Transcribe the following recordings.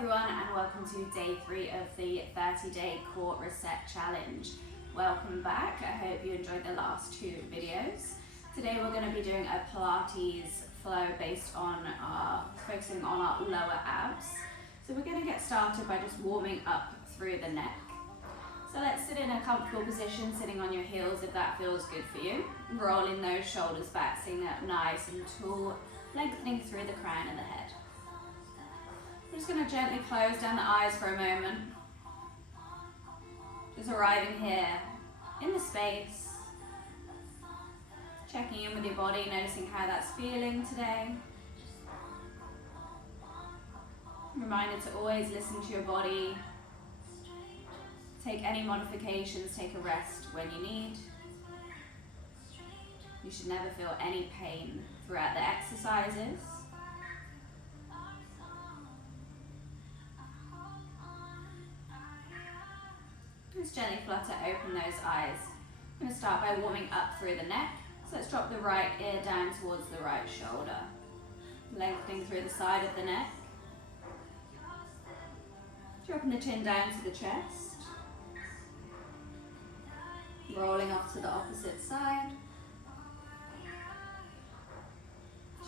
everyone, and welcome to day 3 of the 30-day core reset challenge. Welcome back. I hope you enjoyed the last 2 videos. Today we're going to be doing a Pilates flow based on focusing on our lower abs. So we're going to get started by just warming up through the neck. So let's sit in a comfortable position, sitting on your heels if that feels good for you. Rolling those shoulders back, sitting up nice and tall, lengthening through the crown of the head. I'm just going to gently close down the eyes for a moment. Just arriving here in the space. Checking in with your body, noticing how that's feeling today. Reminder to always listen to your body. Take any modifications, take a rest when you need. You should never feel any pain throughout the exercises. Just gently flutter open those eyes. I'm going to start by warming up through the neck. So let's drop the right ear down towards the right shoulder. Lengthening through the side of the neck. Dropping the chin down to the chest. Rolling off to the opposite side.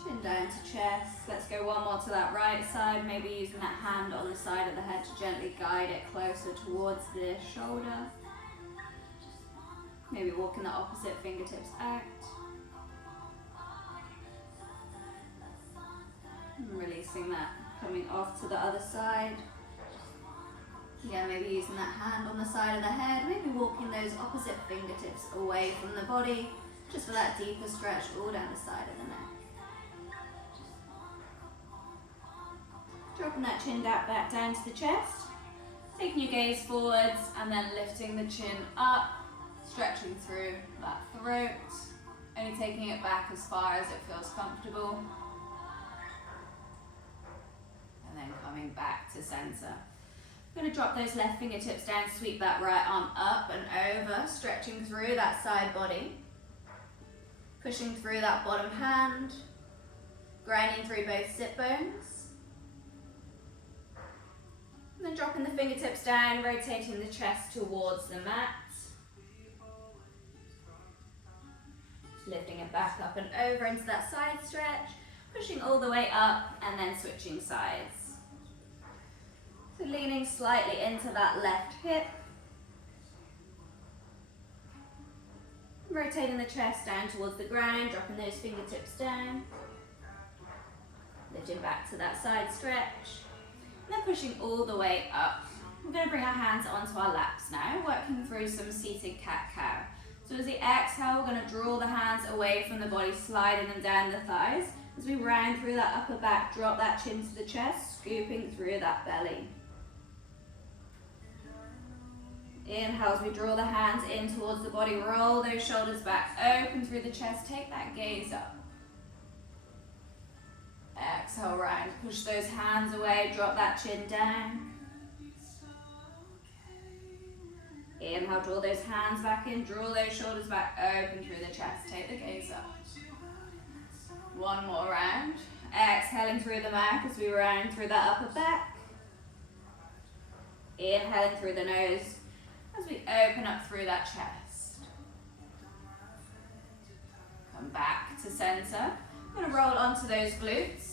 Chin down to chest. Let's go one more to that right side, maybe using that hand on the side of the head to gently guide it closer towards the shoulder. Maybe walking the opposite fingertips out. And releasing that, coming off to the other side. Again, maybe using that hand on the side of the head, maybe walking those opposite fingertips away from the body, just for that deeper stretch all down the side of the neck. Dropping that chin back down to the chest, taking your gaze forwards and then lifting the chin up, stretching through that throat, only taking it back as far as it feels comfortable, and then coming back to center. I'm going to drop those left fingertips down, sweep that right arm up and over, stretching through that side body, pushing through that bottom hand, grinding through both sit bones. And then dropping the fingertips down, rotating the chest towards the mat. Lifting it back up and over into that side stretch, pushing all the way up and then switching sides. So leaning slightly into that left hip. Rotating the chest down towards the ground, dropping those fingertips down. Lifting back to that side stretch. And then pushing all the way up. We're going to bring our hands onto our laps now, working through some seated cat-cow. So as we exhale, we're going to draw the hands away from the body, sliding them down the thighs. As we round through that upper back, drop that chin to the chest, scooping through that belly. Inhale as we draw the hands in towards the body, roll those shoulders back, open through the chest, take that gaze up. Exhale, round, push those hands away, drop that chin down. Inhale, draw those hands back in, draw those shoulders back, open through the chest, take the gaze up. One more round. Exhaling through the mouth as we round through that upper back. Inhaling through the nose as we open up through that chest. Come back to center. I'm going to roll onto those glutes.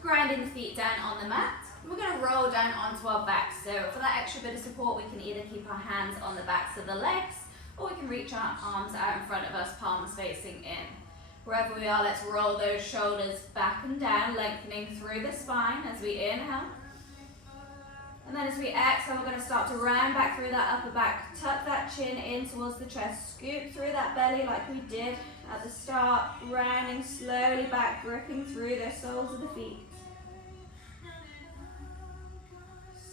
Grinding the feet down on the mat. We're going to roll down onto our backs. So for that extra bit of support, we can either keep our hands on the backs of the legs, or we can reach our arms out in front of us, palms facing in. Wherever we are, let's roll those shoulders back and down, lengthening through the spine as we inhale. And then as we exhale, we're going to start to round back through that upper back, tuck that chin in towards the chest, scoop through that belly like we did at the start, rounding slowly back, gripping through the soles of the feet.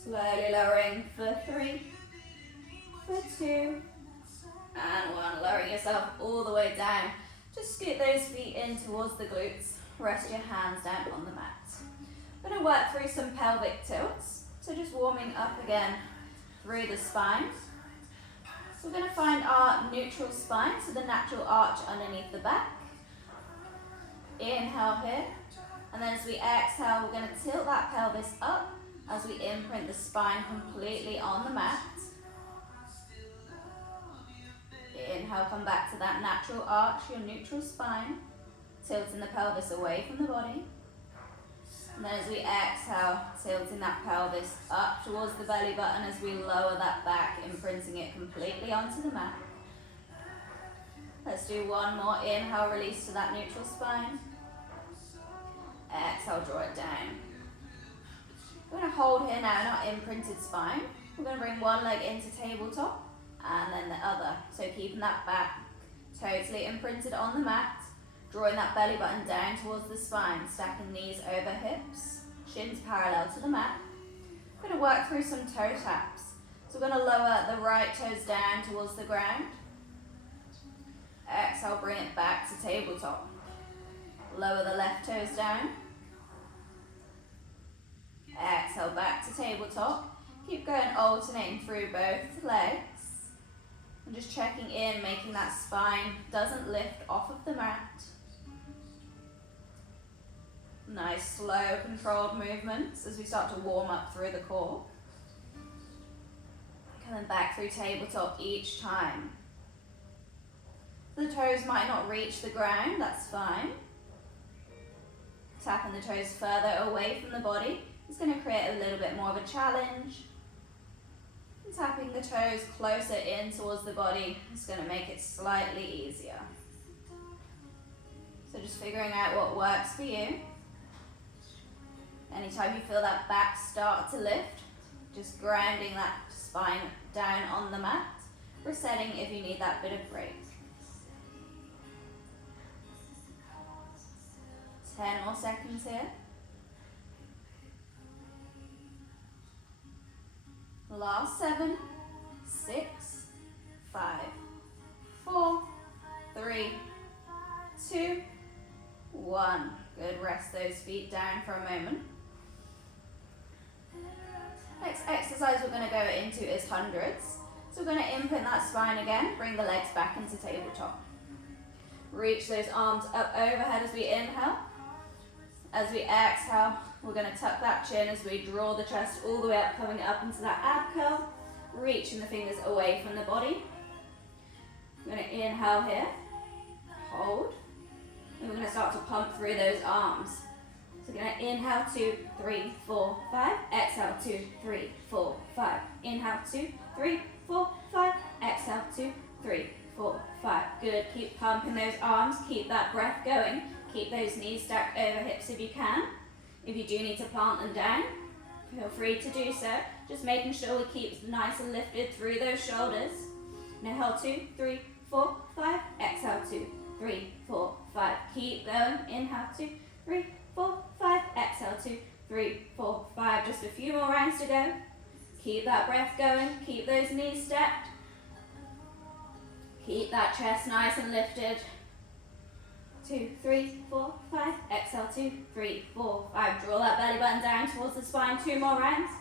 Slowly lowering for 3, for 2, and 1. Lowering yourself all the way down. Just scoot those feet in towards the glutes. Rest your hands down on the mat. We're going to work through some pelvic tilts. So just warming up again through the spine. So we're going to find our neutral spine, so the natural arch underneath the back. Inhale here. And then as we exhale, we're going to tilt that pelvis up as we imprint the spine completely on the mat. Inhale, come back to that natural arch, your neutral spine, tilting the pelvis away from the body. And then as we exhale, tilting that pelvis up towards the belly button as we lower that back, imprinting it completely onto the mat. Let's do one more. Inhale, release to that neutral spine. Exhale, draw it down. We're going to hold here now, not imprinted spine. We're going to bring one leg into tabletop and then the other. So keeping that back totally imprinted on the mat, drawing that belly button down towards the spine, stacking knees over hips, shins parallel to the mat. We're going to work through some toe taps. So we're going to lower the right toes down towards the ground. Exhale, bring it back to tabletop. Lower the left toes down. Exhale, back to tabletop. Keep going, alternating through both legs. And just checking in, making that spine doesn't lift off of the mat. Nice, slow, controlled movements as we start to warm up through the core. Coming back through tabletop each time. The toes might not reach the ground, that's fine. Tapping the toes further away from the body is going to create a little bit more of a challenge. And tapping the toes closer in towards the body is going to make it slightly easier. So just figuring out what works for you. Anytime you feel that back start to lift, just grounding that spine down on the mat, resetting if you need that bit of break. 10 more seconds here. Last 7, 6, 5, 4, 3, 2, 1. Good, rest those feet down for a moment. Next exercise we're going to go into is hundreds. So we're going to imprint that spine again, bring the legs back into tabletop. Reach those arms up overhead as we inhale. As we exhale, we're going to tuck that chin as we draw the chest all the way up, coming up into that ab curl, reaching the fingers away from the body. We're going to inhale here, hold, and we're going to start to pump through those arms. So we're going to inhale 2, 3, 4, 5, exhale 2, 3, 4, 5, inhale 2, 3, 4, 5, exhale 2, 3, 4, 5. Good, keep pumping those arms, keep that breath going. Keep those knees stacked over hips if you can. If you do need to plant them down, feel free to do so. Just making sure we keep nice and lifted through those shoulders. Inhale 2, 3, 4, 5. Exhale 2, 3, 4, 5. Keep going. Inhale 2, 3, 4, 5. Exhale 2, 3, 4, 5. Just a few more rounds to go. Keep that breath going. Keep those knees stacked. Keep that chest nice and lifted. 2, 3, 4, 5. Exhale 2, 3, 4, 5. Draw that belly button down towards the spine. 2 more rounds.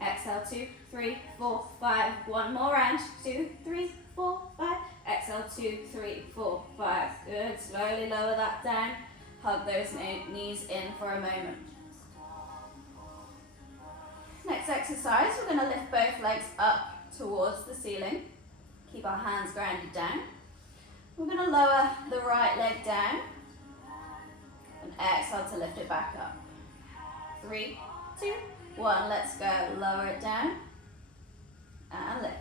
Exhale 2, 3, 4, 5. 1 more round. 2, 3, 4, 5. Exhale 2, 3, 4, 5. Good. Slowly lower that down. Hug those knees in for a moment. Next exercise, we're going to lift both legs up towards the ceiling. Keep our hands grounded down. We're going to lower the right leg down and exhale to lift it back up. 3, 2, 1. Let's go. Lower it down and lift.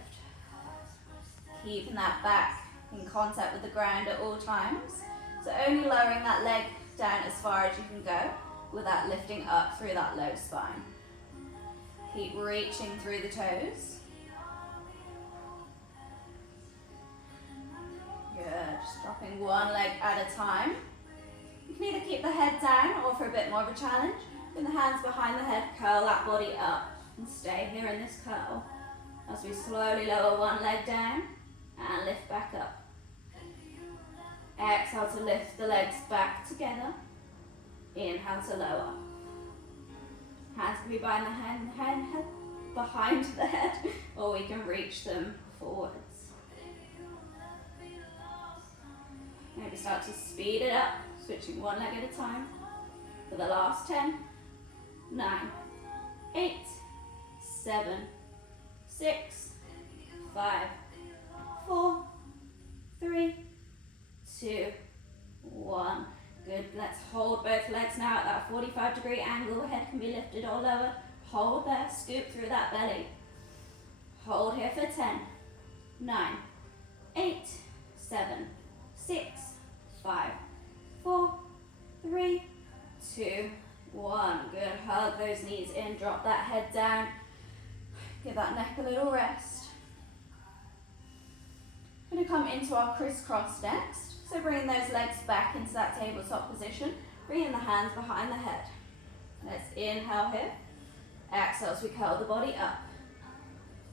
Keeping that back in contact with the ground at all times. So only lowering that leg down as far as you can go without lifting up through that low spine. Keep reaching through the toes. Good, just dropping one leg at a time. You can either keep the head down or for a bit more of a challenge, bring the hands behind the head, curl that body up and stay here in this curl as we slowly lower one leg down and lift back up. Exhale to lift the legs back together. Inhale to lower. Hands can be behind the head, or we can reach them forwards. Maybe start to speed it up, switching one leg at a time. For the last 10, 9, 8, 7, 6, 5, 4, 3, 2, 1. Good. Let's hold both legs now at that 45-degree angle. Head can be lifted or lower. Hold there. Scoop through that belly. Hold here for 10, 9, 8, 7, 6, 5, 4, 3, 2, 1. Good. Hug those knees in. Drop that head down. Give that neck a little rest. We're going to come into our crisscross next. So bringing those legs back into that tabletop position. Bringing the hands behind the head. Let's inhale here. Exhale as we curl the body up.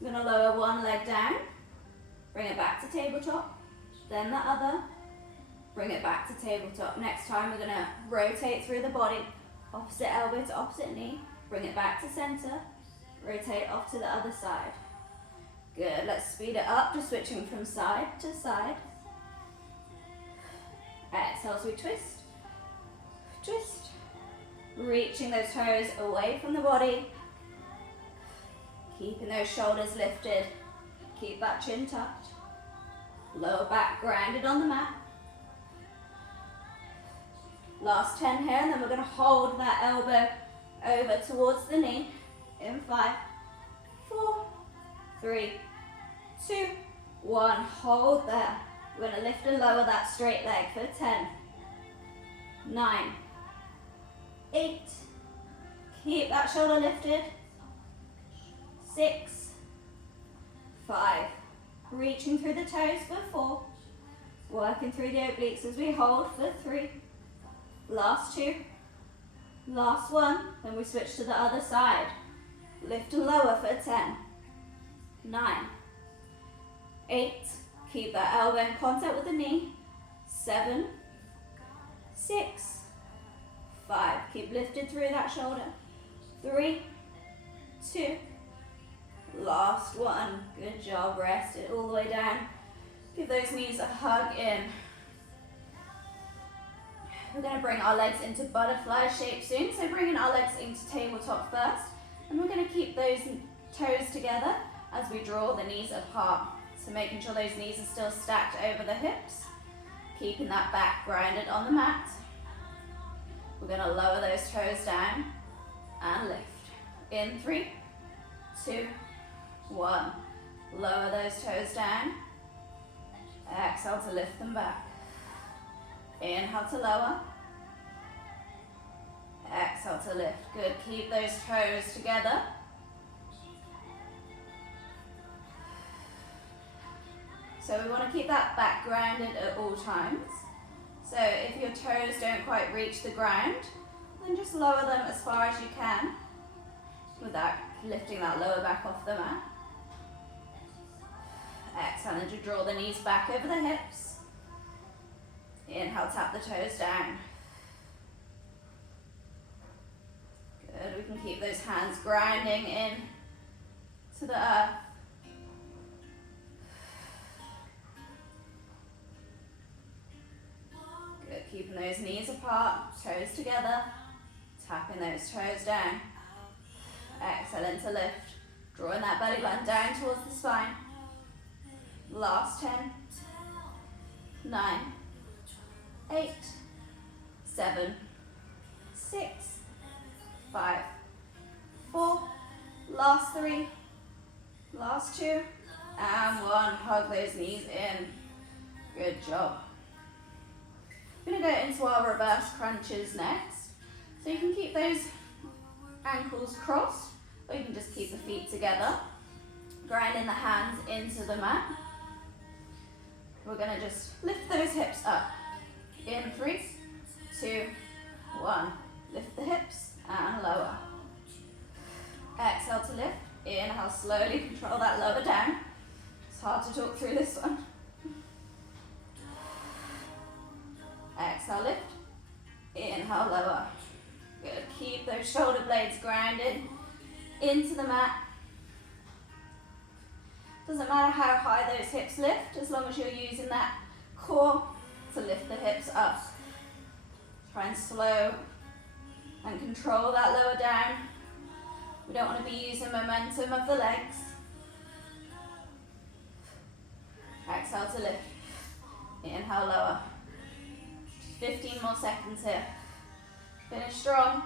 I'm going to lower one leg down. Bring it back to tabletop. Then the other. Bring it back to tabletop. Next time we're going to rotate through the body. Opposite elbow to opposite knee. Bring it back to center. Rotate off to the other side. Good. Let's speed it up. Just switching from side to side. Exhale as we twist. Twist. Reaching those toes away from the body. Keeping those shoulders lifted. Keep that chin tucked. Lower back grounded on the mat. Last 10 here, and then we're going to hold that elbow over towards the knee. In 5, 4, 3, 2, 1. Hold there. We're going to lift and lower that straight leg for 10, 9, 8. Keep that shoulder lifted. 6, 5. Reaching through the toes for 4. Working through the obliques as we hold for 3. Last 2. Last 1. Then we switch to the other side. Lift and lower for 10, 9, 8. Keep that elbow in contact with the knee. 7, 6, 5. Keep lifted through that shoulder. 3, 2. Last 1. Good job. Rest it all the way down. Give those knees a hug in. We're going to bring our legs into butterfly shape soon. So bringing our legs into tabletop first. And we're going to keep those toes together as we draw the knees apart. So making sure those knees are still stacked over the hips. Keeping that back grounded on the mat. We're going to lower those toes down and lift. In 3, 2, 1. Lower those toes down. Exhale to lift them back. Inhale to lower. Exhale to lift. Good. Keep those toes together. So we want to keep that back grounded at all times. So if your toes don't quite reach the ground, then just lower them as far as you can without lifting that lower back off the mat. Exhale and to draw the knees back over the hips. Inhale, tap the toes down. Good, we can keep those hands grinding in to the earth. Good, keeping those knees apart, toes together, tapping those toes down. Excellent to lift, drawing that belly button down towards the spine. Last 10, 9, 8, 7, 6, 5, 4, last 3, last 2, and 1. Hug those knees in. Good job. We're going to go into our reverse crunches next. So you can keep those ankles crossed, or you can just keep the feet together. Grinding the hands into the mat. We're going to just lift those hips up. In 3, 2, 1. Lift the hips and lower. Exhale to lift. Inhale, slowly control that lower down. It's hard to talk through this one. Exhale, lift. Inhale, lower. Good. Keep those shoulder blades grounded into the mat. Doesn't matter how high those hips lift, as long as you're using that core to lift the hips up. Try and slow And control that lower down. We don't want to be using momentum of the legs. Exhale to lift. Inhale, lower. 15 more seconds here. Finish strong.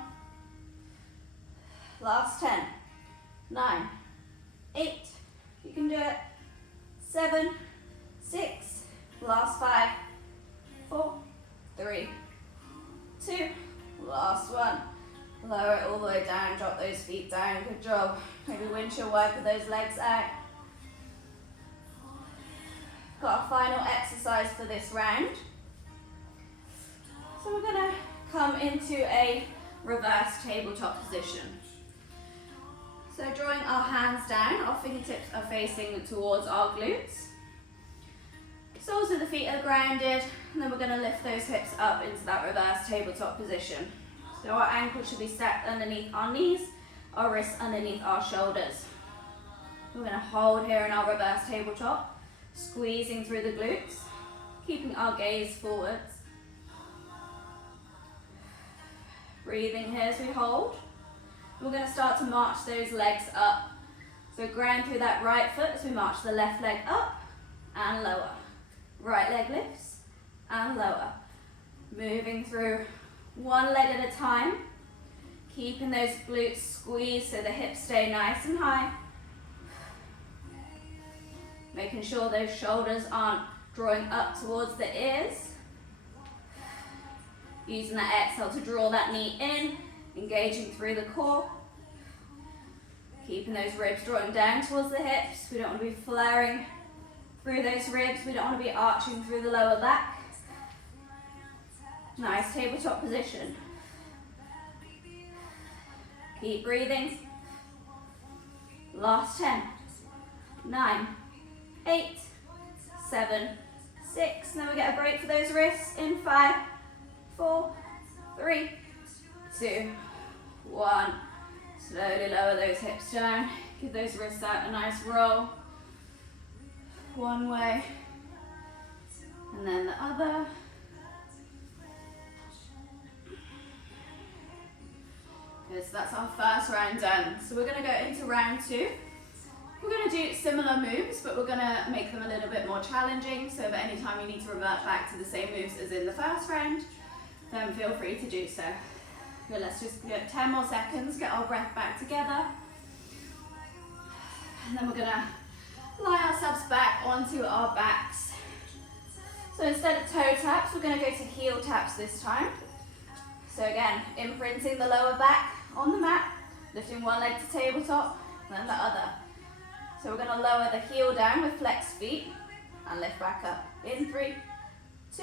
Last 10, 9, 8, you can do it. 7, 6, last 5, 4, 3, 2, last one. Lower it all the way down, drop those feet down, good job. Maybe windshield wiper those legs out. Got a final exercise for this round. So we're gonna come into a reverse tabletop position. So drawing our hands down, our fingertips are facing towards our glutes. Soles of the feet are grounded, and then we're going to lift those hips up into that reverse tabletop position. So our ankles should be stacked underneath our knees, our wrists underneath our shoulders. We're going to hold here in our reverse tabletop, squeezing through the glutes, keeping our gaze forwards. Breathing here as we hold. We're going to start to march those legs up. So ground through that right foot as we march the left leg up and lower. Right leg lifts and lower. Moving through one leg at a time. Keeping those glutes squeezed so the hips stay nice and high. Making sure those shoulders aren't drawing up towards the ears. Using that exhale to draw that knee in. Engaging through the core. Keeping those ribs drawing down towards the hips. We don't want to be flaring through those ribs. We don't want to be arching through the lower back. Nice tabletop position. Keep breathing. Last 10, 9, 8, 7, 6. Then we get a break for those wrists in 5, 4, 3, 2, 1. Slowly lower those hips down. Give those wrists out a nice roll. One way. And then the other. Good, so that's our first round done. So we're going to go into round 2. We're going to do similar moves, but we're going to make them a little bit more challenging. So that any time you need to revert back to the same moves as in the first round, then feel free to do so. Good, let's just get 10 more seconds, get our breath back together. And then we're going to lie ourselves back onto our backs. So instead of toe taps, we're going to go to heel taps this time. So again, imprinting the lower back on the mat, lifting one leg to tabletop, and then the other. So we're going to lower the heel down with flexed feet and lift back up. In 3, 2,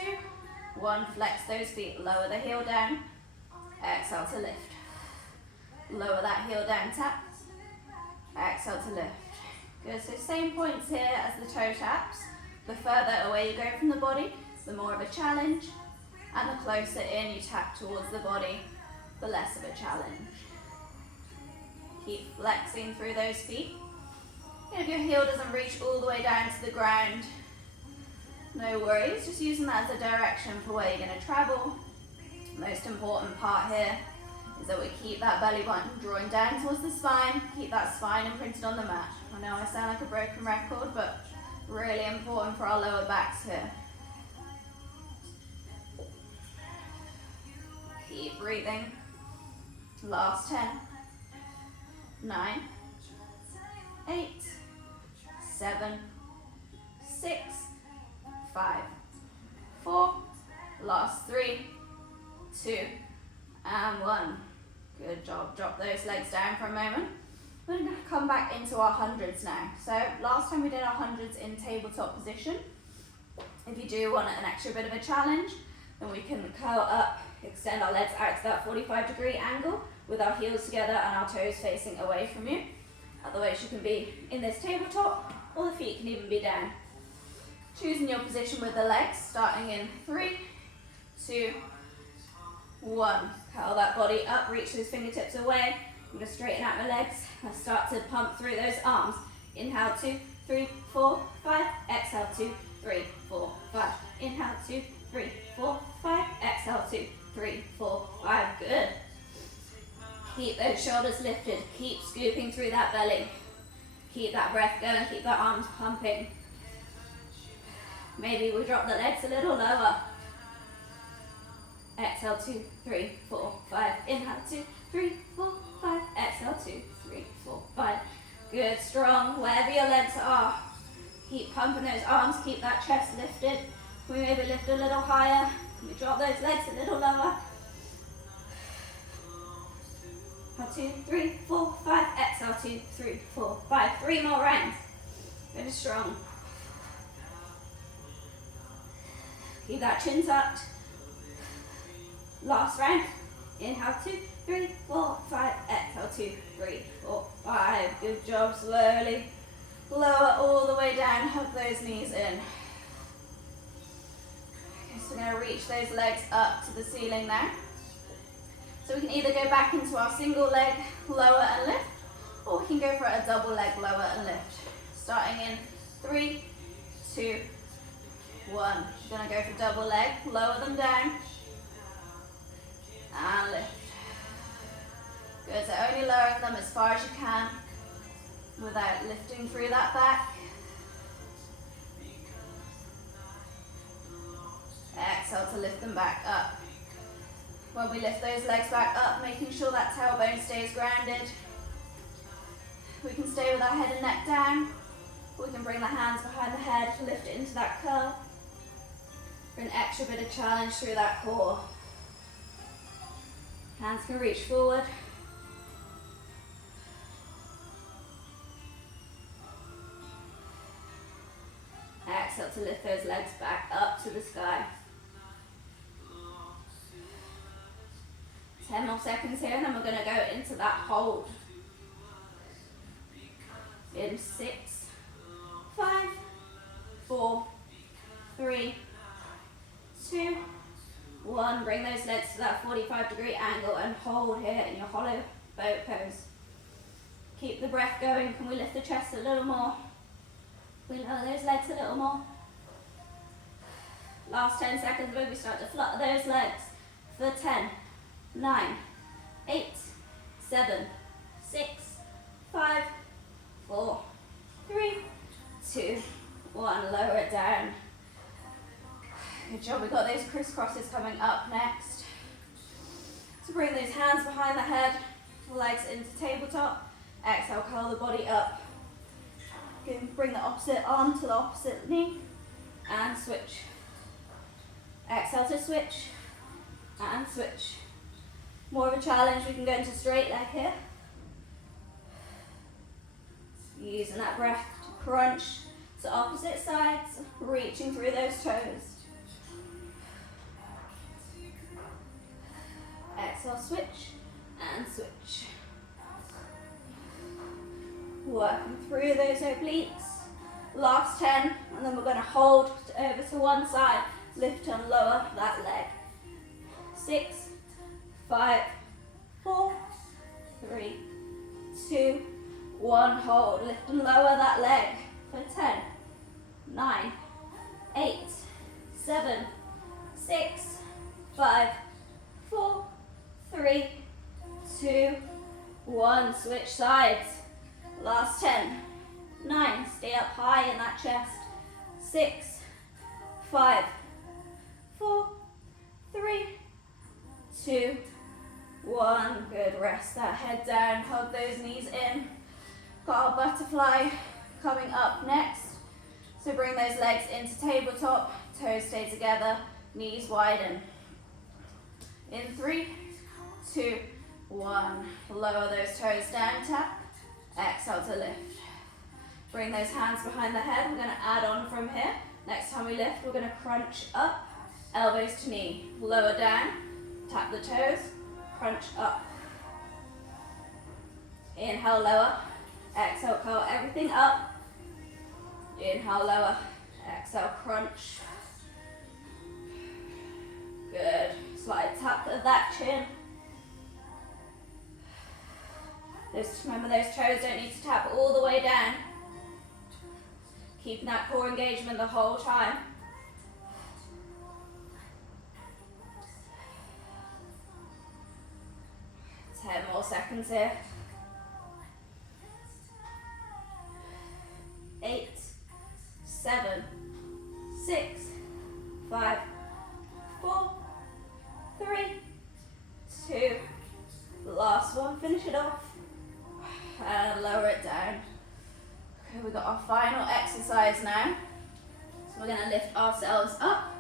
1, flex those feet, lower the heel down. Exhale to lift. Lower that heel down, tap. Exhale to lift. Good, so same points here as the toe taps. The further away you go from the body, the more of a challenge. And the closer in you tap towards the body, the less of a challenge. Keep flexing through those feet. If your heel doesn't reach all the way down to the ground, no worries, just using that as a direction for where you're going to travel. Most important part here is that we keep that belly button drawing down towards the spine, keep that spine imprinted on the mat. I know I sound like a broken record, but really important for our lower backs here. Keep breathing. Last 10, 9, 8, 7, 6, 5, 4, last 3, 2, and 1. Good job. Drop those legs down for a moment. We're going to come back into our hundreds now. So last time we did our hundreds in tabletop position. If you do want an extra bit of a challenge, then we can curl up, extend our legs out to that 45-degree angle with our heels together and our toes facing away from you. Otherwise you can be in this tabletop, or the feet can even be down. Choosing your position with the legs, starting in 3, 2, 1. Curl that body up, reach those fingertips away. I'm going to straighten out my legs and start to pump through those arms. Inhale, 2, 3, 4, 5. Exhale, 2, 3, 4, 5. Inhale, 2, 3, 4, 5. Exhale, 2, 3, 4, 5. Good. Keep those shoulders lifted. Keep scooping through that belly. Keep that breath going. Keep the arms pumping. Maybe we drop the legs a little lower. Exhale, 2, 3, 4, 5. Inhale, 2, 3, 4, 5. Exhale, 2, 3, 4, 5. Good, strong, wherever your legs are. Keep pumping those arms, keep that chest lifted. We maybe lift a little higher. We drop those legs a little lower. 2, 3, 4, 5. Exhale, 2, 3, 4, 5. 3 more rounds. Really strong. Keep that chin tucked. Last round. Inhale, 2, 3, 4, 5. Exhale, 2, 3, 4, 5. Good job. Slowly lower all the way down. Hug those knees in. Okay, so we're going to reach those legs up to the ceiling now. So we can either go back into our single leg, lower and lift, or we can go for a double leg, lower and lift. Starting in 3, 2, 1. You're going to go for double leg, lower them down, and lift. Good, so only lowering them as far as you can without lifting through that back. Exhale to lift them back up. When we lift those legs back up, making sure that tailbone stays grounded. We can stay with our head and neck down. We can bring the hands behind the head, lift it into that curl. For an extra bit of challenge through that core. Hands can reach forward. Exhale to lift those legs back up to the sky. 10 more seconds here, and then we're going to go into that hold. In 6, 5, 4, 3, 2, 1. Bring those legs to that 45-degree angle and hold here in your hollow boat pose. Keep the breath going. Can we lift the chest a little more? We lower those legs a little more. Last 10 seconds where we start to flutter those legs. For 10, 9, 8, 7, 6, 5, 4, 3, 2, 1. Lower it down. Good job. We've got those crisscrosses coming up next. So bring those hands behind the head, legs into tabletop. Exhale, curl the body up. Bring the opposite arm to the opposite knee and switch. Exhale to switch and switch. More of a challenge, we can go into straight leg here. Using that breath to crunch to opposite sides, reaching through those toes. Exhale, switch and switch. Working through those obliques. Last 10, and then we're going to hold over to one side, lift and lower that leg. 6, 5, 4, 3, 2, 1. Hold, lift and lower that leg for 10, 9, 8, 7, 6, 5, 4, 3, 2, 1. Switch sides. Last 10, 9, stay up high in that chest. 6, 5, 4, 3, 2, 1. Good, rest that head down, hug those knees in. Got our butterfly coming up next. So bring those legs into tabletop, toes stay together, knees widen. In 3, 2, 1. Lower those toes down, tap. Exhale to lift. Bring those hands behind the head. We're going to add on from here. Next time we lift, we're going to crunch up, elbows to knee. Lower down, tap the toes, crunch up. Inhale, lower. Exhale, curl everything up. Inhale, lower. Exhale, crunch. Good. Slight tap of that chin. Remember, those toes don't need to tap all the way down. Keeping that core engagement the whole time. Ten more seconds. seconds here. 8, 7, 6, 5, 4, 3, 2. Last one, finish it off. And lower it down. Okay, we've got our final exercise now. So we're going to lift ourselves up.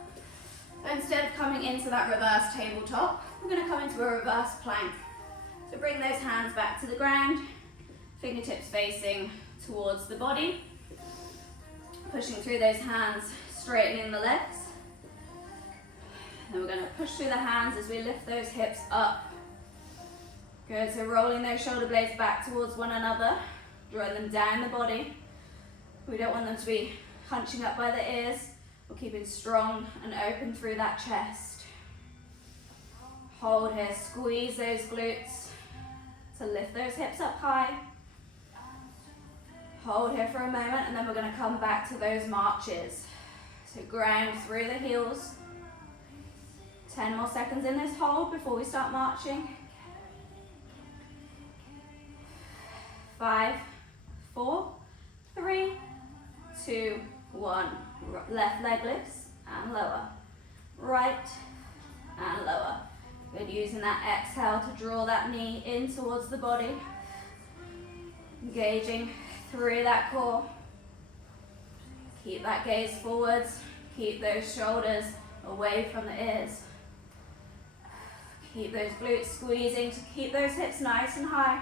Instead of coming into that reverse tabletop, we're going to come into a reverse plank. So bring those hands back to the ground, fingertips facing towards the body. Pushing through those hands, straightening the legs. Then we're going to push through the hands as we lift those hips up. Good, so rolling those shoulder blades back towards one another, drawing them down the body. We don't want them to be hunching up by the ears. We're keeping strong and open through that chest. Hold here, squeeze those glutes to lift those hips up high. Hold here for a moment, and then we're going to come back to those marches. So ground through the heels. 10 more seconds in this hold before we start marching. 5, 4, 3, 2, 1. Left leg lifts and lower. Right and lower. Good, using that exhale to draw that knee in towards the body. Engaging through that core. Keep that gaze forwards. Keep those shoulders away from the ears. Keep those glutes squeezing to keep those hips nice and high.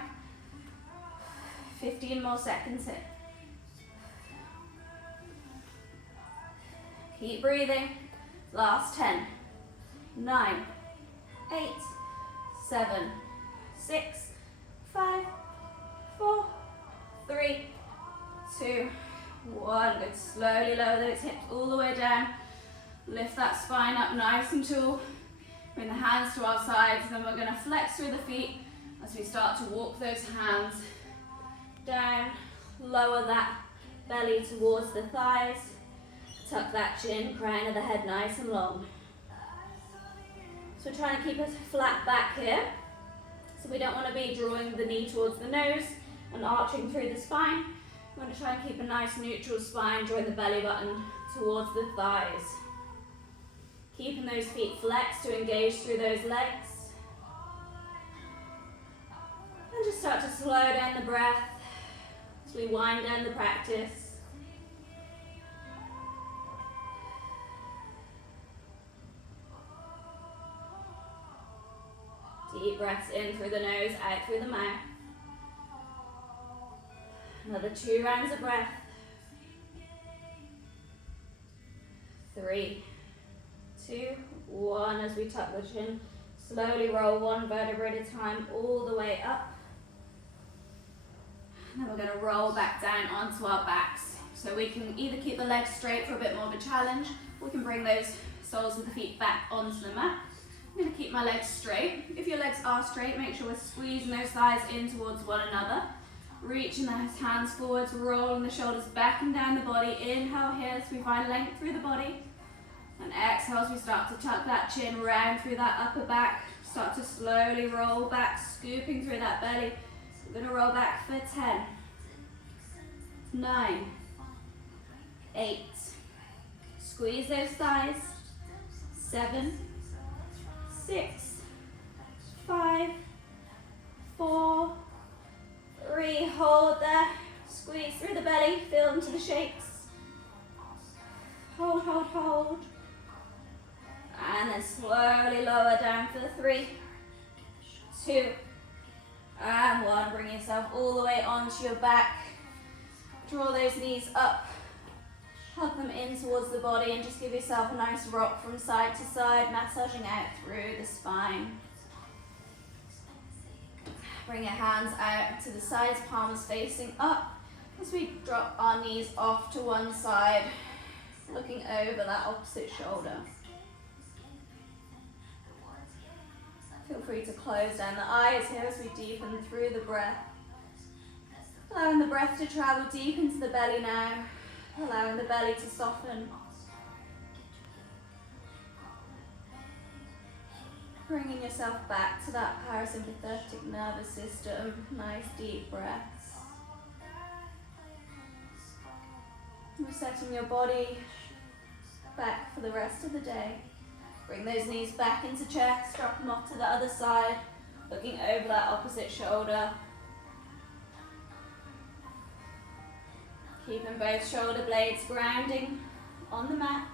15 more seconds here. Keep breathing. Last 10, 9, 8, 7, 6, 5, 4, 3, 2, 1. Good. Slowly lower those hips all the way down. Lift that spine up nice and tall. Bring the hands to our sides. Then we're going to flex through the feet as we start to walk those hands down. Lower that belly towards the thighs. Tuck that chin, crown of the head nice and long. So we're trying to keep us flat back here. So we don't want to be drawing the knee towards the nose and arching through the spine. We want to try and keep a nice neutral spine, drawing the belly button towards the thighs. Keeping those feet flexed to engage through those legs. And just start to slow down the breath as we wind down the practice. Deep breaths in through the nose, out through the mouth. Another 2 rounds of breath. 3, 2, 1. As we tuck the chin, slowly roll one vertebra at a time all the way up. And then we're going to roll back down onto our backs. So we can either keep the legs straight for a bit more of a challenge, or we can bring those soles of the feet back onto the mat. I'm going to keep my legs straight. If your legs are straight, make sure we're squeezing those thighs in towards one another. Reaching those hands forwards, rolling the shoulders back and down the body. Inhale here as we find length through the body. And exhale as we start to tuck that chin round through that upper back. Start to slowly roll back, scooping through that belly. We're going to roll back for 10, 9, 8. Squeeze those thighs. 7, 6, 5, 4, 3. Hold there. Squeeze through the belly. Feel into the shakes. Hold, hold, hold. And then slowly lower down for the 3, 2, and 1. Bring yourself all the way onto your back. Draw those knees up. Hug them in towards the body and just give yourself a nice rock from side to side, massaging out through the spine. Bring your hands out to the sides, palms facing up as we drop our knees off to one side, looking over that opposite shoulder. Feel free to close down the eyes here as we deepen through the breath. Allowing the breath to travel deep into the belly now. Allowing the belly to soften. Bringing yourself back to that parasympathetic nervous system. Nice deep breaths. Resetting your body back for the rest of the day. Bring those knees back into chest, drop them off to the other side, looking over that opposite shoulder. Keeping both shoulder blades grounding on the mat.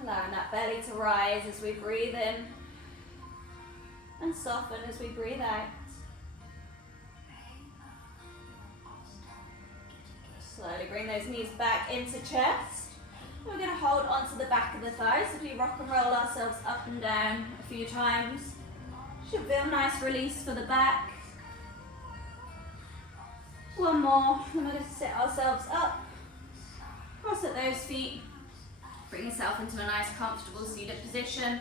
Allowing that belly to rise as we breathe in and soften as we breathe out. Slowly bring those knees back into chest. We're going to hold onto the back of the thighs as we rock and roll ourselves up and down a few times. Should feel a nice release for the back. One more, and we're going to sit ourselves up. Cross at those feet. Bring yourself into a nice comfortable seated position.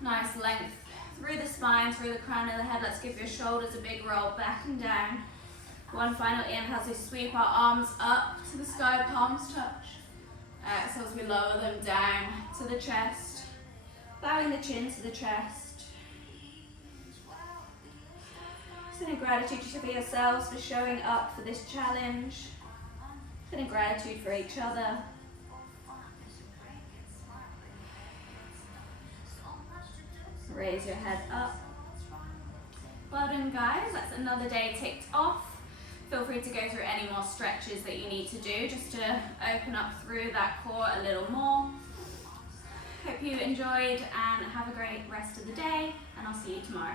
Nice length through the spine, through the crown of the head. Let's give your shoulders a big roll back and down. One final inhale as we sweep our arms up to the sky, palms touch. Exhale as we lower them down to the chest. Bowing the chin to the chest. Sending gratitude for yourselves for showing up for this challenge. Sending gratitude for each other. Raise your head up. Well done, guys. That's another day ticked off. Feel free to go through any more stretches that you need to do just to open up through that core a little more. Hope you enjoyed and have a great rest of the day, and I'll see you tomorrow.